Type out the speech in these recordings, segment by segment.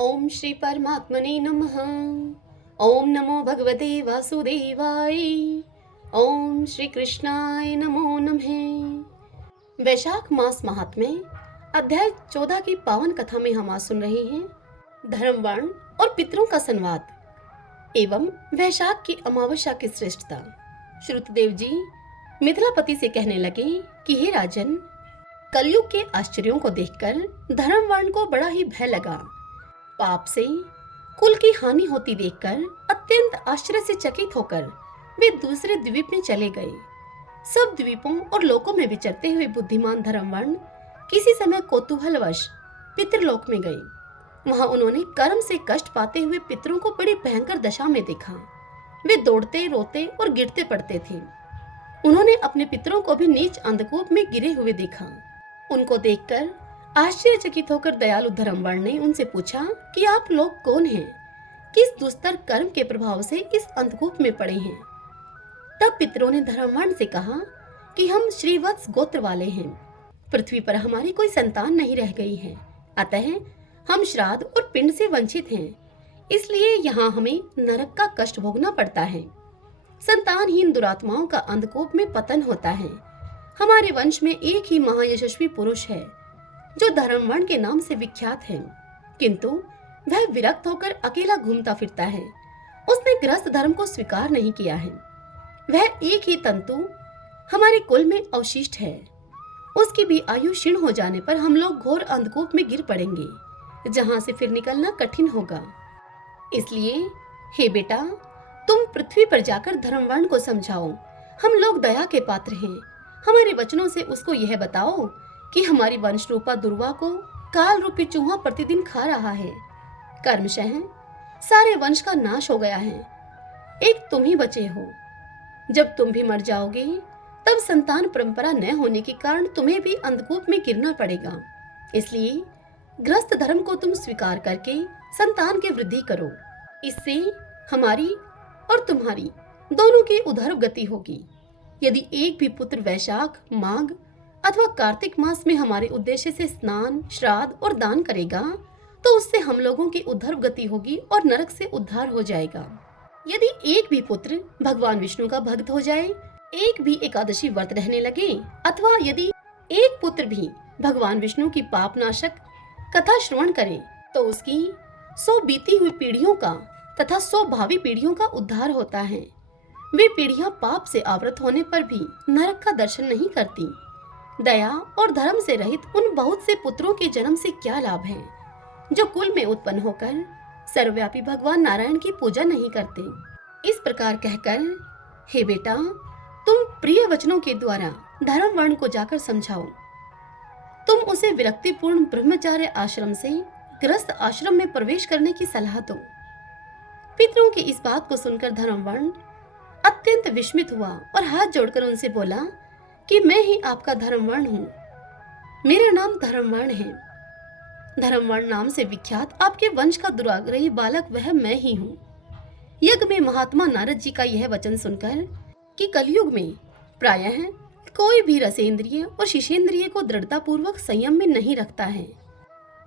ओम श्री परमात्मने नमः। ओम नमो भगवते वासुदेवाय। ओम श्री कृष्णाय नमो नमः। वैशाख मास महात्म्य अध्याय 14 की पावन कथा में हम आज सुन रहे हैं धर्मवर्ण और पितरों का संवाद एवं वैशाख की अमावस्या की श्रेष्ठता। श्रुतदेव जी मिथिलापति से कहने लगे कि हे राजन, कलयुग के आश्चर्यों को देखकर धर्मवर्ण को बड़ा ही भय लगा। पाप से कुल की हानि होती देखकर अत्यंत आश्चर्य से चकित होकर वे दूसरे द्वीप में चले गए। सब द्वीपों और लोकों में विचरते हुए बुद्धिमान धर्मवर्ण किसी समय कौतूहलवश पितृलोक में गए। वहां उन्होंने कर्म से कष्ट पाते हुए पितरों को बड़ी भयंकर दशा में देखा। वे दौड़ते, रोते और गिरते पड़ते थे। उन्होंने अपने पितरों को भी नीच अंधकूप में गिरे हुए देखा। उनको देखकर आश्चर्यचकित होकर दयालु धर्मवर्ण ने उनसे पूछा कि आप लोग कौन हैं? किस दुस्तर कर्म के प्रभाव से इस अंधकूप में पड़े हैं? तब पितरों ने धर्मवर्ण से कहा कि हम श्रीवत्स गोत्र वाले हैं। पृथ्वी पर हमारी कोई संतान नहीं रह गई है, अतः हम श्राद्ध और पिंड से वंचित हैं। इसलिए यहाँ हमें नरक का कष्ट भोगना पड़ता है। संतानहीन दुरात्माओं का अंधकूप में पतन होता है। हमारे वंश में एक ही महायशस्वी पुरुष है जो धर्मवर्ण के नाम से विख्यात है, किंतु वह विरक्त होकर अकेला घूमता फिरता है। उसने गृहस्थ धर्म को स्वीकार नहीं किया है। वह एक ही तंतु हमारे कुल में अवशिष्ट है। उसकी भी आयु क्षीण हो जाने पर हम लोग घोर अंधकूप में गिर पड़ेंगे, जहां से फिर निकलना कठिन होगा। इसलिए हे बेटा, तुम पृथ्वी पर जाकर धर्मवर्ण को समझाओ। हम लोग दया के पात्र हैं। हमारे वचनों से उसको यह बताओ कि हमारी वंश रूपा दुर्वा को काल रूपी चूहा प्रतिदिन खा रहा है। कर्मशः सारे वंश का नाश हो गया है। एक तुम ही बचे हो। जब तुम भी मर जाओगे तब संतान परंपरा न होने के कारण तुम्हें भी अंधकूप में गिरना पड़ेगा। इसलिए गृहस्थ धर्म को तुम स्वीकार करके संतान की वृद्धि करो। इससे हमारी और तुम्हारी दोनों की उधर्व गति होगी। यदि एक भी पुत्र वैशाख, माघ अथवा कार्तिक मास में हमारे उद्देश्य से स्नान, श्राद्ध और दान करेगा तो उससे हम लोगों की उद्धर्व गति होगी और नरक से उद्धार हो जाएगा। यदि एक भी पुत्र भगवान विष्णु का भक्त हो जाए, एक भी एकादशी व्रत रहने लगे, अथवा यदि एक पुत्र भी भगवान विष्णु की पापनाशक कथा श्रवण करे तो उसकी 100 बीती हुई पीढ़ियों का तथा 100 भावी पीढ़ियों का उद्धार होता है। वे पीढ़ियां पाप से आवृत होने पर भी नरक का दर्शन नहीं करती। दया और धर्म से रहित उन बहुत से पुत्रों के जन्म से क्या लाभ है, जो कुल में उत्पन्न होकर सर्वव्यापी भगवान नारायण की पूजा नहीं करते। इस प्रकार कहकर हे बेटा, तुम प्रिय वचनों के द्वारा धर्मवर्ण को जाकर समझाओ। तुम उसे विरक्तिपूर्ण ब्रह्मचार्य आश्रम से गृहस्थ आश्रम में प्रवेश करने की सलाह दो। पितरों की इस बात को सुनकर धर्मवर्ण अत्यंत विस्मित हुआ और हाथ जोड़कर उनसे बोला कि मैं ही आपका धर्मवर्ण हूँ। मेरा नाम धर्मवर्ण है। धर्मवर्ण नाम से विख्यात आपके वंश का दुराग्रही बालक वह मैं ही हूँ। यज्ञ में महात्मा नारद जी का यह वचन सुनकर कि कलयुग में प्रायः कोई भी रसेंद्रिय और शिशेंद्रिय को दृढ़ता पूर्वक संयम में नहीं रखता है,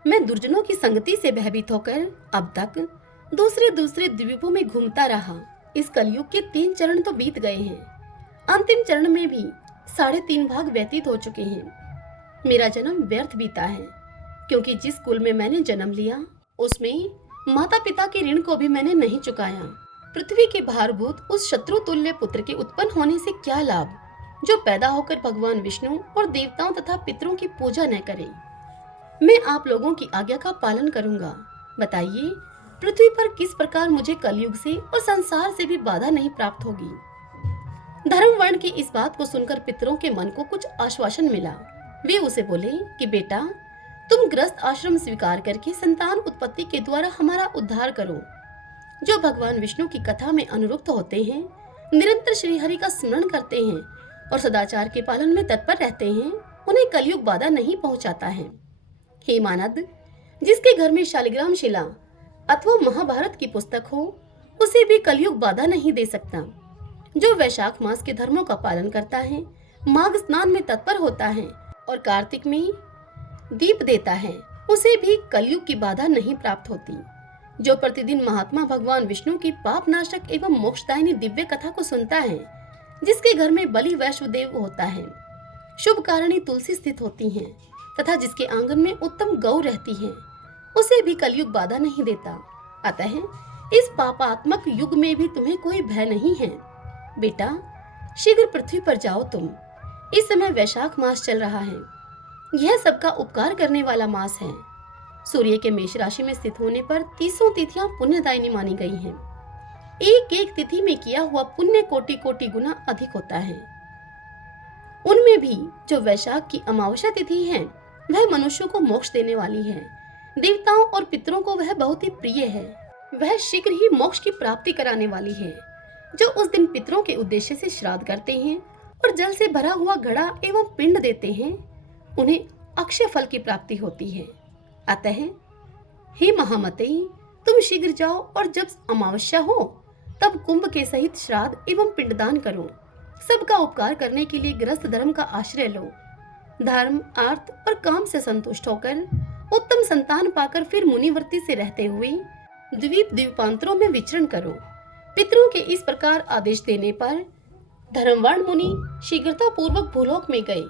मैं दुर्जनों की संगति से भयभीत होकर अब तक दूसरे दूसरे द्वीपों में घूमता रहा। इस कलयुग के 3 चरण तो बीत गए हैं। अंतिम चरण में भी 3.5 भाग व्यतीत हो चुके हैं। मेरा जन्म व्यर्थ बीता है, क्योंकि जिस कुल में मैंने जन्म लिया उसमें माता पिता के ऋण को भी मैंने नहीं चुकाया। पृथ्वी के भारभूत उस शत्रु तुल्य पुत्र के उत्पन्न होने से क्या लाभ, जो पैदा होकर भगवान विष्णु और देवताओं तथा पितरों की पूजा न करे। मैं आप लोगों की आज्ञा का पालन करूंगा। बताइए, पृथ्वी पर किस प्रकार मुझे कलयुग से और संसार से भी बाधा नहीं प्राप्त होगी। धर्मवर्ण की इस बात को सुनकर पितरों के मन को कुछ आश्वासन मिला। वे उसे बोले कि बेटा, तुम गृहस्थ आश्रम स्वीकार करके संतान उत्पत्ति के द्वारा हमारा उद्धार करो। जो भगवान विष्णु की कथा में अनुरक्त होते हैं, निरंतर श्री हरि का स्मरण करते हैं और सदाचार के पालन में तत्पर रहते हैं, उन्हें कलयुग बाधा नहीं पहुंचाता है। हे मानद, जिसके घर में शालिग्राम शिला अथवा महाभारत की पुस्तक हो, उसे भी कलयुग बाधा नहीं दे सकता। जो वैशाख मास के धर्मों का पालन करता है, माघ स्नान में तत्पर होता है और कार्तिक में दीप देता है उसे भी कलयुग की बाधा नहीं प्राप्त होती। जो प्रतिदिन महात्मा भगवान विष्णु की पाप नाशक एवं मोक्षदायिनी दिव्य कथा को सुनता है, जिसके घर में बलि वैष्णोदेव होता है, शुभ कारणी तुलसी स्थित होती हैं तथा जिसके आंगन में उत्तम गौ रहती है, उसे भी कलयुग बाधा नहीं देता। अतः इस पापात्मक युग में भी तुम्हें कोई भय नहीं है। बेटा, शीघ्र पृथ्वी पर जाओ तुम। इस समय वैशाख मास चल रहा है। यह सबका उपकार करने वाला मास है। सूर्य के मेष राशि में स्थित होने पर 30 तिथियां पुण्यदायिनी मानी गई हैं। एक एक तिथि में किया हुआ पुण्य कोटि कोटि गुना अधिक होता है। उनमें भी जो वैशाख की अमावस्या तिथि है, वह मनुष्यों को मोक्ष देने वाली है। देवताओं और पितरों को वह बहुत ही प्रिय है। वह शीघ्र ही मोक्ष की प्राप्ति कराने वाली है। जो उस दिन पितरों के उद्देश्य से श्राद्ध करते हैं और जल से भरा हुआ घड़ा एवं पिंड देते हैं, उन्हें अक्षय फल की प्राप्ति होती है। अतः हे महामते, तुम शीघ्र जाओ और जब अमावस्या हो तब कुंभ के सहित श्राद्ध एवं पिंडदान करो। सबका उपकार करने के लिए गृहस्थ धर्म का आश्रय लो। धर्म, अर्थ और काम से संतुष्ट होकर उत्तम संतान पाकर फिर मुनिवृत्ति से रहते हुए द्वीप द्वीपांतरों में विचरण करो। पितरों के इस प्रकार आदेश देने पर धर्मवान मुनि शीघ्रता पूर्वक भूलोक में गए।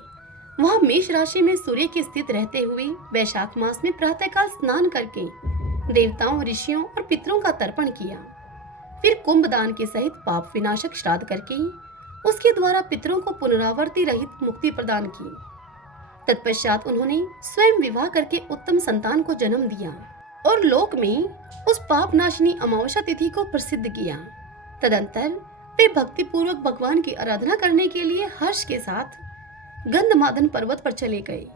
वहां मेष राशि में सूर्य के स्थित रहते हुए वैशाख मास में प्रातःकाल स्नान करके देवताओं, ऋषियों और पितरों का तर्पण किया। फिर कुंभ दान के सहित पाप विनाशक श्राद्ध करके उसके द्वारा पितरों को पुनरावृत्ति रहित मुक्ति प्रदान की। तत्पश्चात उन्होंने स्वयं विवाह करके उत्तम संतान को जन्म दिया और लोक में उस पाप नाशिनी अमावस्या तिथि को प्रसिद्ध किया। तदंतर वे भक्ति पूर्वक भगवान की आराधना करने के लिए हर्ष के साथ गंधमादन पर्वत पर चले गए।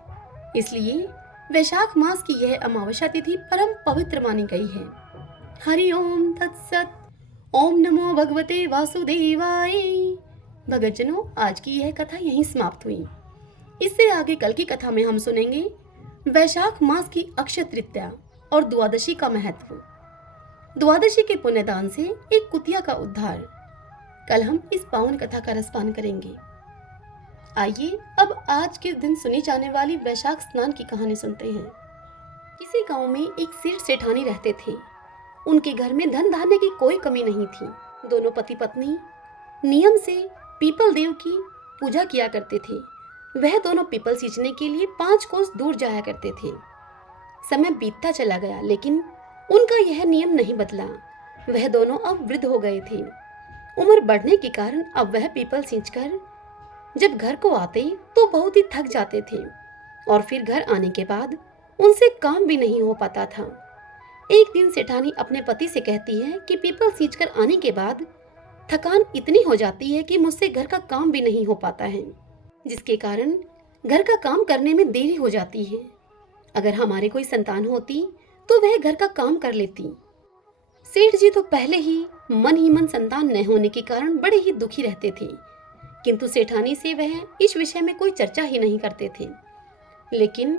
इसलिए वैशाख मास की यह अमावस्या तिथि परम पवित्र मानी गई है। हरि ओम तत्सत। ओम नमो भगवते वासुदेवाय। भगतजनों, आज की यह कथा यहीं समाप्त हुई। इससे आगे कल की कथा में हम सुनेंगे वैशाख मास की अक्षय तृतीया और द्वादशी का महत्व। द्वादशी के पुण्यदान से एक कुतिया का उद्धार। कल हम इस पावन कथा का रसपान करेंगे। आइए अब आज के दिन सुनी जाने वाली वैशाख स्नान की कहानी सुनते हैं। किसी गांव में एक सेठ सेठानी रहते थे। उनके घर में धन धान्य की कोई कमी नहीं थी। दोनों पति पत्नी नियम से पीपल देव की पूजा किया करते थे। वह दोनों पीपल सींचने के लिए 5 कोस दूर जाया करते थे। समय बीतता चला गया, लेकिन उनका यह नियम नहीं बदला। वह दोनों अब वृद्ध हो गए थे। उम्र बढ़ने के कारण अब वह पीपल सींचकर जब घर को आते तो बहुत ही थक जाते थे और फिर घर आने के बाद उनसे काम भी नहीं हो पाता था। एक दिन सेठानी अपने पति से कहती है कि पीपल सींचकर आने के बाद थकान इतनी हो जाती है कि मुझसे घर का काम भी नहीं हो पाता है, जिसके कारण घर का काम करने में देरी हो जाती है। अगर हमारे कोई संतान होती तो वह घर का काम कर लेती। सेठ जी तो पहले ही मन संतान न होने के कारण बड़े ही दुखी रहते थे, किंतु सेठानी से वह इस विषय में कोई चर्चा ही नहीं करते थे। लेकिन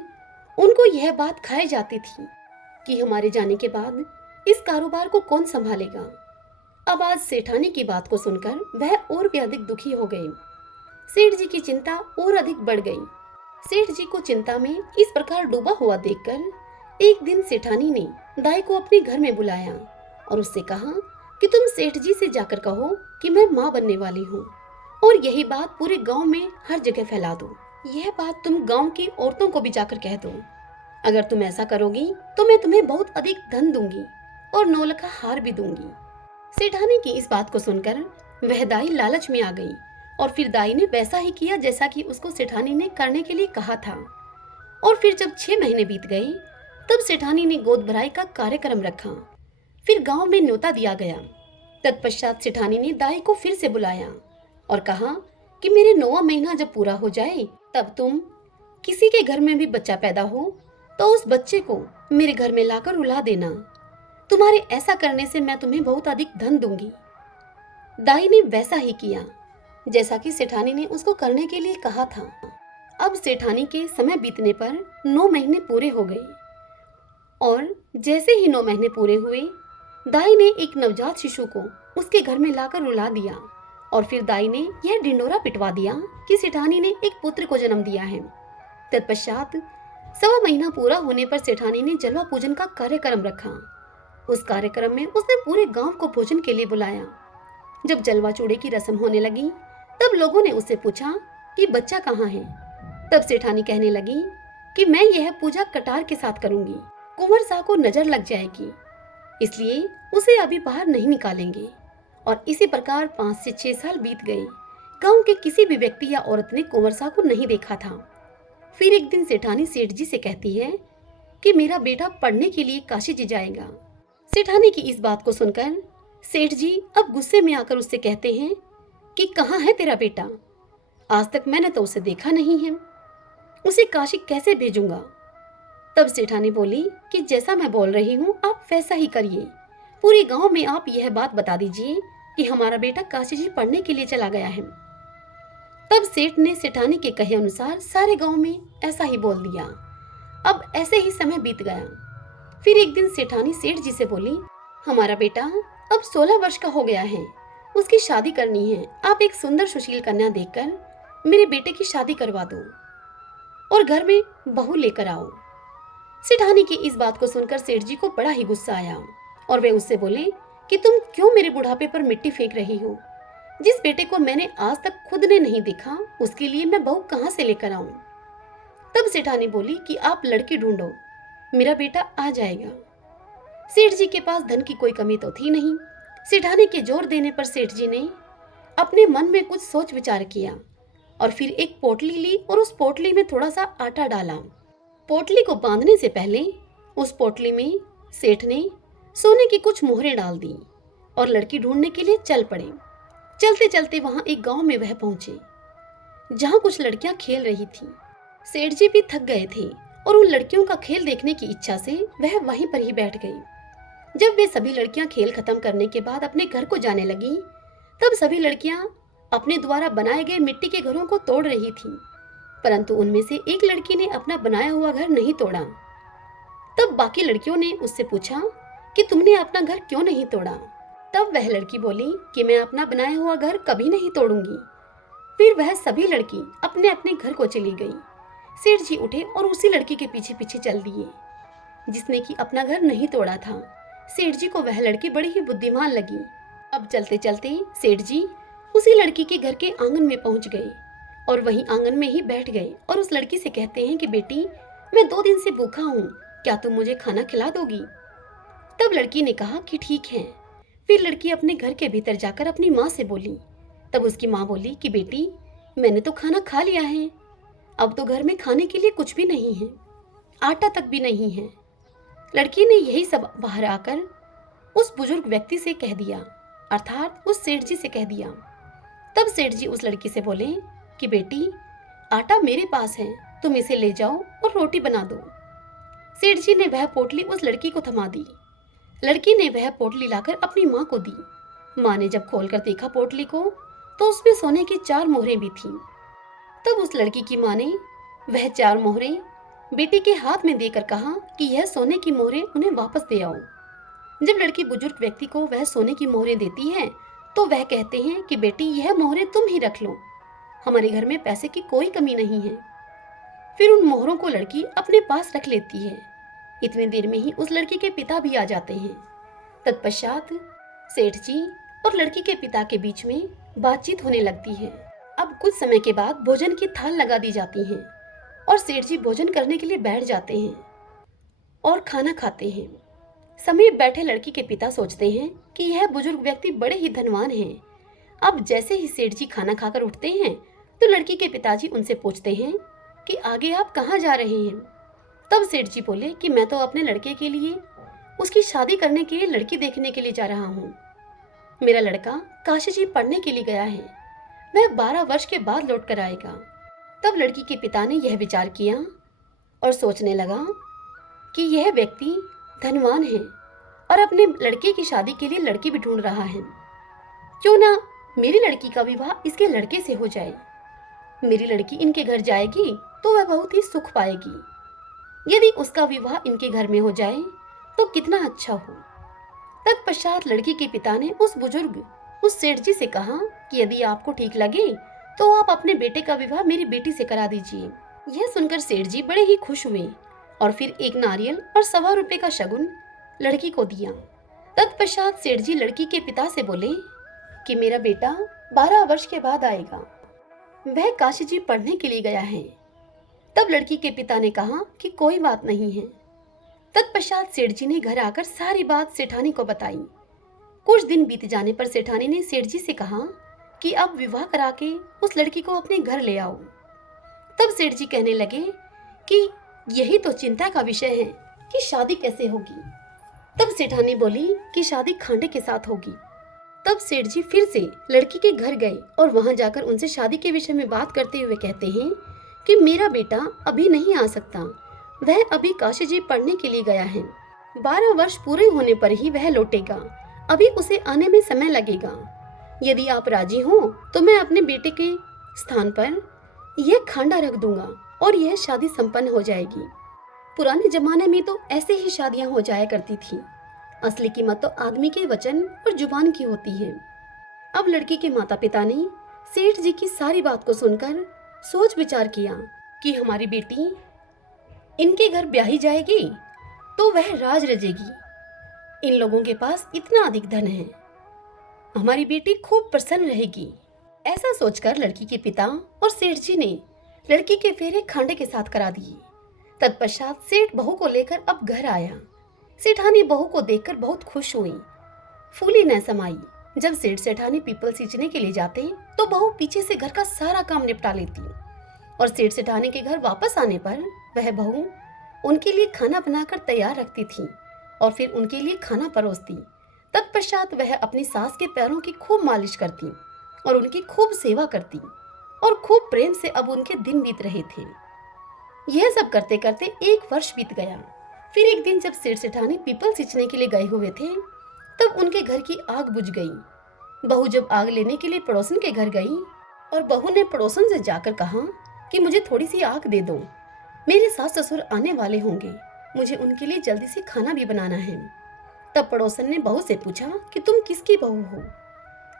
उनको यह बात खाई जाती थी कि हमारे जाने के बाद इस कारोबार को कौन संभालेगा। अब आज सेठानी की बात को सुनकर वह और भी अधिक दुखी हो गए। सेठ जी की चिंता और अधिक बढ़ गई। सेठ जी को चिंता में इस प्रकार डूबा हुआ देखकर एक दिन सेठानी ने दाई को अपने घर में बुलाया और उससे कहा कि तुम सेठ जी से जाकर कहो कि मैं माँ बनने वाली हूँ और यही बात पूरे गांव में हर जगह फैला दो। यह बात तुम गांव की औरतों को भी जाकर कह दो। अगर तुम ऐसा करोगी तो मैं तुम्हें बहुत अधिक धन दूंगी और नौलखा हार भी दूंगी। सेठानी की इस बात को सुनकर वह दाई लालच में आ गई और फिर दाई ने वैसा ही किया जैसा कि उसको सेठानी ने करने के लिए कहा था। और फिर जब 6 महीने बीत गए तब सेठानी ने गोद भराई का कार्यक्रम रखा। फिर गांव में न्योता दिया गया। तत्पश्चात सेठानी ने दाई को फिर से बुलाया और कहा कि मेरे 9वां महीना जब पूरा हो जाए तब तुम किसी के घर में भी बच्चा पैदा हो तो उस बच्चे को मेरे घर में लाकर रुला देना। तुम्हारे ऐसा करने से मैं तुम्हें बहुत अधिक धन दूंगी। दाई ने वैसा ही किया जैसा कि सेठानी ने उसको करने के लिए कहा था। अब सेठानी के समय बीतने पर 9 महीने पूरे हो गए और जैसे ही 9 महीने पूरे हुए, दाई ने एक नवजात शिशु को उसके घर में लाकर रुला दिया और फिर दाई ने यह ढिंडोरा पिटवा दिया कि सेठानी ने एक पुत्र को जन्म दिया है। तत्पश्चात सवा महीना पूरा होने पर सेठानी ने जलवा पूजन का कार्यक्रम रखा। उस कार्यक्रम में उसने पूरे गांव को भोजन के लिए बुलाया। जब जलवा चूड़े की रस्म होने लगी तब लोगों ने उससे पूछा कि बच्चा कहाँ है। तब सेठानी कहने लगी कि मैं यह पूजा कटार के साथ करूंगी, कुंवर साहब को नजर लग जाएगी, इसलिए उसे अभी बाहर नहीं निकालेंगे। और इसी प्रकार 5 से 6 साल बीत गए। गांव के किसी भी व्यक्ति या औरत ने कुंवर साहब को नहीं देखा था। फिर एक दिन सेठानी सेठ जी से कहती है कि मेरा बेटा पढ़ने के लिए काशी जी जाएगा। सेठानी की इस बात को सुनकर सेठ जी अब गुस्से में आकर उससे कहते हैं कि कहाँ है तेरा बेटा, आज तक मैंने तो उसे देखा नहीं है, उसे काशी कैसे भेजूंगा। तब सेठानी बोली कि जैसा मैं बोल रही हूँ आप वैसा ही करिए, पूरे गांव में आप यह बात बता दीजिए कि हमारा बेटा काशी जी पढ़ने के लिए चला गया है। तब सेठ ने सेठानी के कहे अनुसार सारे गांव में ऐसा ही बोल दिया। अब ऐसे ही समय बीत गया। फिर एक दिन सेठानी सेठ जी से बोली, हमारा बेटा अब 16 वर्ष का हो गया है, उसकी शादी करनी है, आप एक सुंदर सुशील कन्या देखकर मेरे बेटे की शादी करवा दो और घर में बहू लेकर आओ। सेठानी की इस बात को सुनकर सेठ जी को बड़ा ही गुस्सा आया और वे उससे बोले कि तुम क्यों मेरे बुढ़ापे पर मिट्टी फेंक रही हो। जिस बेटे को मैंने आज तक खुद ने नहीं देखा उसके लिए मैं बहू कहां से लेकर आऊं। तब सेठानी बोली कि आप लड़की ढूंढो, मेरा बेटा आ जाएगा। सेठ जी के पास धन की कोई कमी तो थी नहीं। सेठानी के जोर देने पर सेठ जी ने अपने मन में कुछ सोच विचार किया और फिर एक पोटली ली और उस पोटली में थोड़ा सा आटा डाला। पोटली को बांधने से पहले उस पोटली में सेठ ने सोने की कुछ मोहरें डाल दी और लड़की ढूंढने के लिए चल पड़े। चलते चलते वहां एक गांव में वह पहुंचे जहां कुछ लड़कियां खेल रही थीं। सेठ जी भी थक गए थे और उन लड़कियों का खेल देखने की इच्छा से वह वहीं पर ही बैठ गई। जब वे सभी लड़कियां खेल खत्म करने के बाद अपने घर को जाने लगी तब सभी लड़कियां अपने द्वारा बनाए गए मिट्टी के घरों को तोड़ रही थीं, परंतु उनमें से एक लड़की ने अपना बनाया हुआ घर नहीं तोड़ा। तब बाकी लड़कियों ने उससे पूछा कि तुमने अपना घर क्यों नहीं तोड़ा। तब वह लड़की बोली कि मैं अपना बनाया हुआ घर कभी नहीं तोड़ूंगी। फिर वह सभी लड़की अपने अपने घर को चली गई। सेठ जी उठे और उसी लड़की के पीछे पीछे चल दिए जिसने कि अपना घर नहीं तोड़ा था। सेठ जी को वह लड़की बड़ी ही बुद्धिमान लगी। अब चलते चलते सेठ जी उसी लड़की के घर के आंगन में पहुंच गए और वहीं आंगन में ही बैठ गए और उस लड़की से कहते हैं कि बेटी मैं 2 दिन से भूखा हूँ, क्या तुम मुझे खाना खिला दोगी। तब लड़की ने कहा कि ठीक है। फिर लड़की अपने घर के भीतर जाकर अपनी माँ से बोली। तब उसकी माँ बोली कि बेटी मैंने तो खाना खा लिया है, अब तो घर में खाने के लिए कुछ भी नहीं है, आटा तक भी नहीं है। लड़की ने यही सब बाहर आकर उस बुजुर्ग व्यक्ति से कह दिया, अर्थात उस सेठ जी से कह दिया। तब सेठ जी उस लड़की से बोले कि बेटी आटा मेरे पास है, तुम इसे ले जाओ और रोटी बना दो। सेठ जी ने वह पोटली उस लड़की को थमा दी। लड़की ने वह पोटली लाकर अपनी माँ को दी। माँ ने जब खोलकर देखा पोटली को तो उसमें सोने की 4 मोहरें भी थीं। तब उस लड़की की माँ ने वह 4 मोहरें बेटी के हाथ में देकर कहा कि यह सोने की मोहरें उन्हें वापस दे आओ। जब लड़की बुजुर्ग व्यक्ति को वह सोने की मोहरें देती है तो वह कहते हैं कि बेटी यह मोहरें तुम ही रख लो, हमारे घर में पैसे की कोई कमी नहीं है। फिर उन मोहरों को लड़की अपने पास रख लेती है। इतनी देर में ही उस लड़की के पिता भी आ जाते हैं। तत्पश्चात सेठ जी और लड़की के पिता के बीच में बातचीत होने लगती है। अब कुछ समय के बाद भोजन की थाल लगा दी जाती है और सेठ जी भोजन करने के लिए बैठ जाते हैं और खाना खाते हैं। समीप बैठे लड़की के पिता सोचते हैं कि यह बुजुर्ग व्यक्ति बड़े ही धनवान हैं। अब जैसे ही सेठ जी खाना खाकर उठते हैं तो लड़की के पिताजी उनसे पूछते हैं कि आगे आप कहाँ जा रहे हैं। तब सेठ जी बोले कि मैं तो अपने लड़के के लिए उसकी शादी करने के लिए लड़की देखने के लिए जा रहा हूँ। मेरा लड़का काशी जी पढ़ने के लिए गया है, वह 12 वर्ष के बाद लौट कर आएगा। तब लड़की के पिता ने यह विचार किया और सोचने लगा कि यह व्यक्ति धनवान है और अपने लड़के की शादी के लिए लड़की भी ढूंढ रहा है। क्यों ना मेरी लड़की का विवाह इसके लड़के से हो जाए। मेरी लड़की इनके घर जाएगी तो वह बहुत ही सुख पाएगी। यदि उसका विवाह इनके घर में हो जाए तो कितना अच्छा हो। तत्पश्चात लड़की के पिता ने उस बुजुर्ग उस सेठ जी से कहा कि यदि आपको ठीक लगे तो आप अपने बेटे का विवाह मेरी बेटी से करा दीजिए। यह सुनकर सेठ जी बड़े ही खुश हुए और फिर एक नारियल और 1.25 रुपए का शगुन लड़की को दिया। तत्पश्चात सेठ जी लड़की के पिता से बोले कि मेरा बेटा 12 वर्ष के बाद आएगा, वह काशी जी पढ़ने के लिए गया है। तब लड़की के पिता ने कहा कि कोई बात नहीं है। तत्पश्चात सेठ जी ने घर आकर सारी बात सेठानी को बताई। कुछ दिन बीत जाने पर सेठानी ने सेठ जी से कहा कि अब विवाह करा के उस लड़की को अपने घर ले आओ। तब सेठ जी कहने लगे कि यही तो चिंता का विषय है कि शादी कैसे होगी। तब सेठानी बोली कि शादी खांडे के साथ होगी। तब सेठ जी फिर से लड़की के घर गए और वहां जाकर उनसे शादी के विषय में बात करते हुए कहते हैं कि मेरा बेटा अभी नहीं आ सकता, वह अभी काशी जी पढ़ने के लिए गया है। 12 वर्ष पूरे होने पर ही वह लौटेगा, अभी उसे आने में समय लगेगा। यदि आप राजी हो तो मैं अपने बेटे के स्थान पर यह खांडा रख दूंगा और यह शादी संपन्न हो जाएगी। पुराने जमाने में तो ऐसे ही शादियां हो जाया करती थी। असली कीमत तो आदमी के वचन और जुबान की होती है। अब लड़की के माता पिता ने सेठ जी की सारी बात को सुनकर सोच विचार किया कि हमारी बेटी इनके घर ब्याही जाएगी तो वह राज रजेगी। इन लोगों के पास इतना अधिक धन है, हमारी बेटी खूब प्रसन्न रहेगी। ऐसा सोचकर लड़की के पिता और सेठ जी ने लड़की के फेरे खांडे के साथ करा दिए। तत्पश्चात सेठ बहू को लेकर अब घर आया। सेठानी बहू को देखकर बहुत खुश हुई, फूली न समाई। जब सेठ सेठानी पीपल सींचने के लिए जाते तो बहू पीछे से घर का सारा काम निपटा लेती और सेठ सेठानी के घर वापस आने पर वह बहू उनके लिए खाना बनाकर तैयार रखती थी और फिर उनके लिए खाना परोसती। तत्पश्चात वह अपनी सास के पैरों की खूब मालिश करती और उनकी खूब सेवा करती और खूब प्रेम से अब उनके दिन बीत रहे थे। यह सब करते करते 1 वर्ष बीत गया। फिर एक दिन जब सेठ सेठानी पीपल सींचने के लिए गए हुए थे तब उनके घर की आग बुझ गई। बहू जब आग लेने के लिए पड़ोसन के घर गई और बहू ने पड़ोसन से जाकर कहा कि मुझे थोड़ी सी आग दे दो, मेरे सास ससुर आने वाले होंगे, मुझे उनके लिए जल्दी से खाना भी बनाना है। तब पड़ोसन ने बहू से पूछा कि तुम किसकी बहू हो।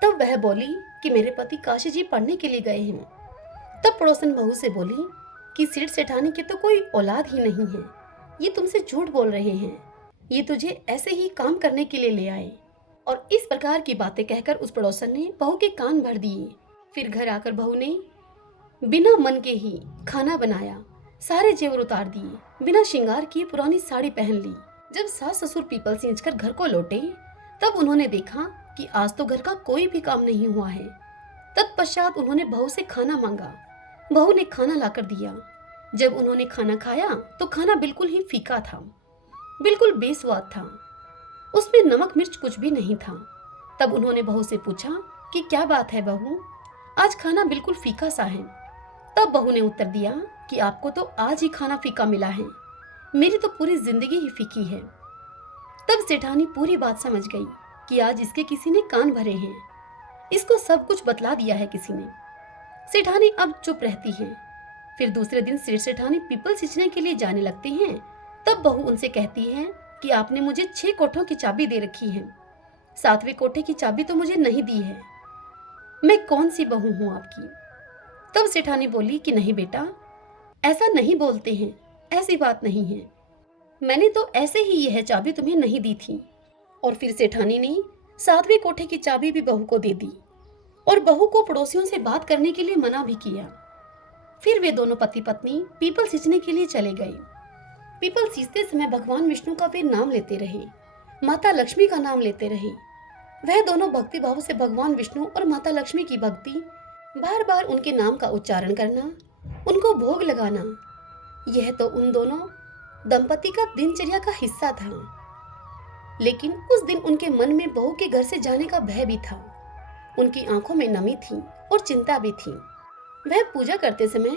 तब वह बोली कि मेरे पति काशी जी पढ़ने के लिए गए हैं। तब पड़ोसन बहू से बोली कि सेठ सेठानी की तो कोई औलाद ही नहीं है, ये तुमसे झूठ बोल रहे हैं, ये तुझे ऐसे ही काम करने के लिए ले आए। और इस प्रकार की बातें कहकर उस पड़ोसन ने बहू के कान भर दिए। फिर घर आकर बहू ने बिना मन के ही खाना बनाया, सारे जेवर उतार दिए, बिना श्रृंगार किए पुरानी साड़ी पहन ली। जब सास ससुर पीपल सींचकर घर को लौटे तब उन्होंने देखा कि आज तो घर का कोई भी काम नहीं हुआ है। तत्पश्चात उन्होंने बहू से खाना मांगा। बहू ने खाना लाकर दिया। जब उन्होंने खाना खाया तो खाना बिल्कुल ही फीका था, बिल्कुल बेस्वाद था, उसमें नमक मिर्च कुछ भी नहीं था। तब उन्होंने बहू से पूछा कि क्या बात है बहू, आज खाना बिल्कुल फीका सा है। तब बहू ने उत्तर दिया कि आपको तो आज ही खाना फीका मिला है, मेरी तो पूरी जिंदगी ही फीकी है। तब सेठानी पूरी बात समझ गई कि आज इसके किसी ने कान भरे हैं, इसको सब कुछ बतला दिया है किसी ने। सेठानी अब चुप रहती है। फिर दूसरे दिन सेठ सेठानी पीपल सींचने के लिए जाने लगते हैं। तब बहू उनसे कहती है कि आपने मुझे 6 कोठों की चाबी दे रखी है, 7वें कोठे की चाबी तो मुझे नहीं दी है, मैं कौन सी बहू हूँ आपकी। तब सेठानी बोली कि नहीं बेटा, ऐसा नहीं बोलते हैं, ऐसी बात नहीं है, मैंने तो ऐसे ही यह चाबी तुम्हें नहीं दी थी। और फिर सेठानी ने 7वें कोठे की चाबी भी बहू को दे दी और बहू को पड़ोसियों से बात करने के लिए मना भी किया। फिर वे दोनों पति पत्नी पीपल सींचने के लिए चले गए। पीपल सींचते समय भगवान विष्णु का वे नाम लेते रहे, माता लक्ष्मी का नाम लेते रहे। वह दोनों भक्ति भाव से भगवान विष्णु और माता लक्ष्मी की भक्ति, बार बार उनके नाम का उच्चारण करना, उनको भोग लगाना, यह तो उन दोनों दंपति का दिनचर्या का हिस्सा था। लेकिन उस दिन उनके मन में बहू के घर से जाने का भय भी था। उनकी आंखों में नमी थी और चिंता भी थी। वह पूजा करते समय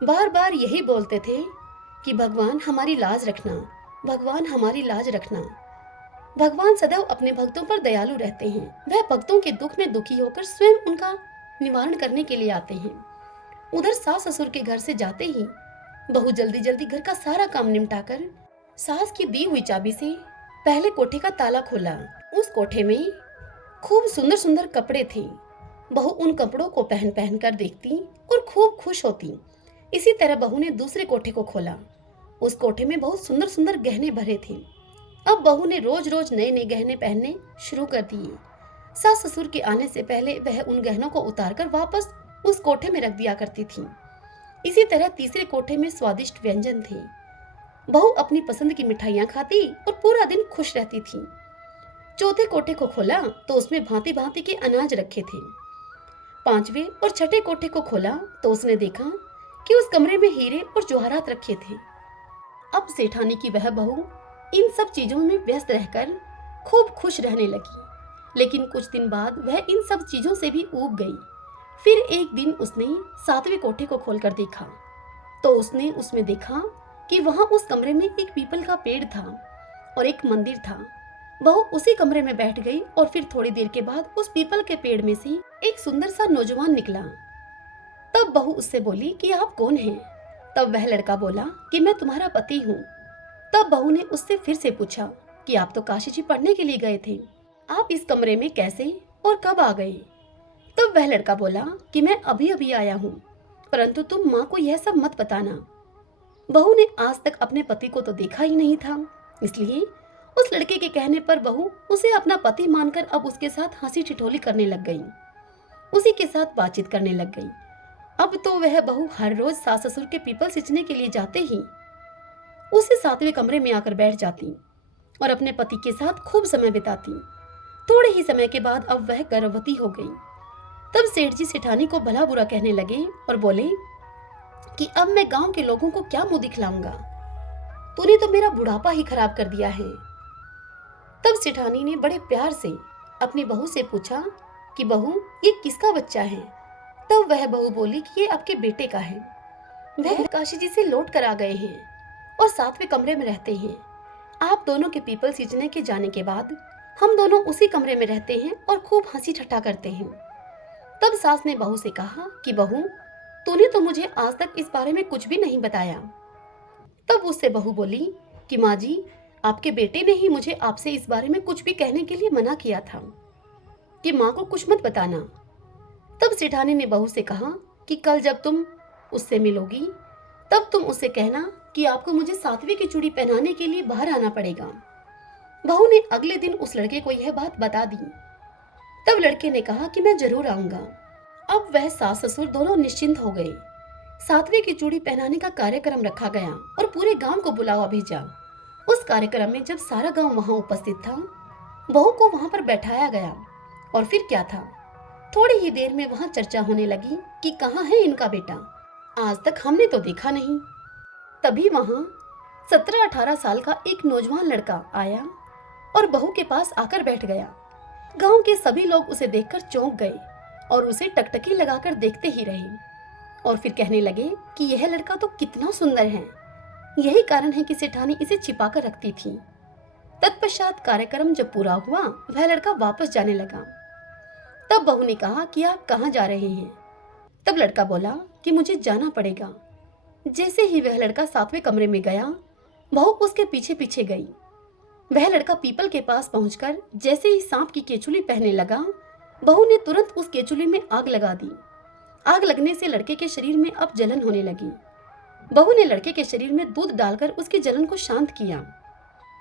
बार बार यही बोलते थे कि भगवान हमारी लाज रखना, भगवान हमारी लाज रखना। भगवान सदैव अपने भक्तों पर दयालु रहते हैं। वह भक्तों के दुख में दुखी होकर स्वयं उनका निवारण करने के लिए आते हैं। उधर सास ससुर के घर से जाते ही बहू जल्दी जल्दी घर का सारा काम निपटाकर सास की दी हुई चाबी से पहले कोठे का ताला खोला। उस कोठे में खूब सुंदर सुंदर कपड़े थे। बहू उन कपड़ों को पहन पहन कर देखती और खूब खुश होती। इसी तरह बहू ने दूसरे कोठे को खोला। उस कोठे में बहुत सुंदर सुंदर गहने भरे थे। अब बहू ने रोज रोज नए नए गहने पहनने शुरू कर दिए। सास ससुर के आने से पहले वह उन गहनों को उतारकर वापस उस कोठे में रख दिया करती थी। इसी तरह तीसरे कोठे में स्वादिष्ट व्यंजन थे। बहू अपनी पसंद की मिठाइयाँ खाती और पूरा दिन खुश रहती थी। चौथे कोठे को खोला तो उसमें भांति भांति के अनाज रखे थे। पांचवें और छठे कोठे को खोला तो उसने देखा कि उस कमरे में हीरे और जवाहरात रखे थे। अब सेठानी की वह बहू इन सब चीजों में व्यस्त रहकर खूब खुश रहने लगी। लेकिन कुछ दिन बाद वह इन सब चीजों से भी ऊब गई। फिर एक दिन उसने सातवें कोठे को खोलकर देखा तो उसने उसमें देखा कि वहां उस कमरे में एक पीपल का पेड़ था और एक मंदिर था। बहू उसी कमरे में बैठ गई और फिर थोड़ी देर के बाद उस पीपल के पेड़ में से एक सुंदर सा नौजवान निकला। तब बहू उससे बोली कि आप कौन हैं? तब वह लड़का बोला कि मैं तुम्हारा पति हूँ। तब बहू ने उससे फिर से पूछा कि आप तो काशी जी पढ़ने के लिए गए थे, आप इस कमरे में कैसे और कब आ गए? तब वह लड़का बोला कि मैं अभी अभी आया हूँ, परंतु तुम माँ को यह सब मत बताना। बहू ने आज तक अपने पति को तो देखा ही नहीं था, इसलिए उस लड़के के कहने पर बहू उसे अपना पति मानकर अब उसके साथ हंसी ठिठोली करने लग गई, उसी के साथ बातचीत करने लग गई। अब तो वह बहू हर रोज सास ससुर के पीपल सींचने के लिए जाते ही उसी सातवें कमरे में आकर बैठ जाती और अपने पति के साथ खूब समय बिताती। थोड़े ही समय के बाद अब वह गर्भवती हो गई। तब सेठ जी सेठानी को भला बुरा कहने लगे और बोले कि अब मैं गांव के लोगों को क्या मुंह दिखलाऊंगा, तूने तो मेरा बुढ़ापा ही खराब कर दिया है। तब सेठानी ने बड़े प्यार से अपनी बहू से पूछा कि बहू ये किसका बच्चा है? तब वह बहू बोली कि ये आपके बेटे का है, वह काशी जी से लौट कर आ गए हैं और सातवें कमरे में रहते हैं। आप दोनों के पीपल सींचने के जाने के बाद हम दोनों उसी कमरे में रहते हैं और खूब हंसी ठट्ठा करते हैं। तब सास ने बहू से कहा कि बहू तूने तो मुझे आज तक इस बारे में कुछ भी नहीं बताया। तब उससे बहू बोली कि माँ जी आपके बेटे ने ही मुझे आपसे इस बारे में कुछ भी कहने के लिए मना किया था कि माँ को कुछ मत बताना। तब सेठानी ने बहू से कहा कि कल जब तुम उससे मिलोगी तब तुम उससे कहना कि आपको मुझे सातवीं की चूड़ी पहनाने के लिए बाहर आना पड़ेगा। बहू ने अगले दिन उस लड़के को यह बात बता दी। तब लड़के ने कहा कि मैं जरूर आऊंगा। अब वह सास ससुर दोनों निश्चिंत हो गए। सातवीं की चूड़ी पहनाने का कार्यक्रम रखा गया और पूरे गांव को बुलावा भेजा। उस कार्यक्रम में जब सारा गांव वहां उपस्थित था, बहू को वहां पर बैठाया गया और फिर क्या था, थोड़ी ही देर में वहां चर्चा होने लगी कि कहाँ है इनका बेटा, आज तक हमने तो देखा नहीं। तभी वहां 17-18 साल का एक नौजवान लड़का आया और बहू के पास आकर बैठ गया। गांव के सभी लोग उसे देखकर चौंक गए और उसे टकटकी लगाकर देखते ही रहे और फिर कहने लगे कि यह लड़का तो कितना सुंदर है, यही कारण है कि सेठानी इसे छिपा कर रखती थी। तत्पश्चात कार्यक्रम जब पूरा हुआ वह लड़का वापस जाने लगा। तब बहू ने कहा कि आप कहाँ जा रहे हैं? तब लड़का बोला कि मुझे जाना पड़ेगा। जैसे ही वह लड़का सातवें कमरे में गया, बहू उसके पीछे पीछे गई। वह लड़का पीपल के पास पहुंचकर जैसे ही सांप की केचुली पहनने लगा, बहू ने तुरंत उस केचुली में आग लगा दी। आग लगने से लड़के के शरीर में अब जलन होने लगी। बहू ने लड़के के शरीर में दूध डालकर उसकी जलन को शांत किया।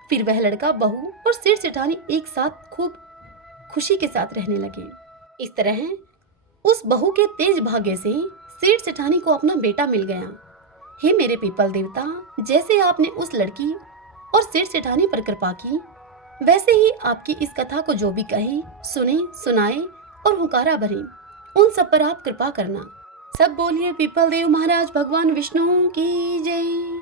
फिर वह लड़का, बहू और सेठ सेठानी एक साथ खूब खुशी के साथ रहने लगे। इस तरह उस बहू के तेज भाग्य से सेठ सेठानी को अपना बेटा मिल गया। हे मेरे पीपल देवता, जैसे आपने उस लड़की और सेठ सेठानी पर कृपा की, वैसे ही आपकी इस कथा को जो भी कहे, सुने, सुनाए और हुंकारा भरे, उन सब पर आप कृपा करना। सब बोलिए पीपल देव महाराज भगवान विष्णु की जय।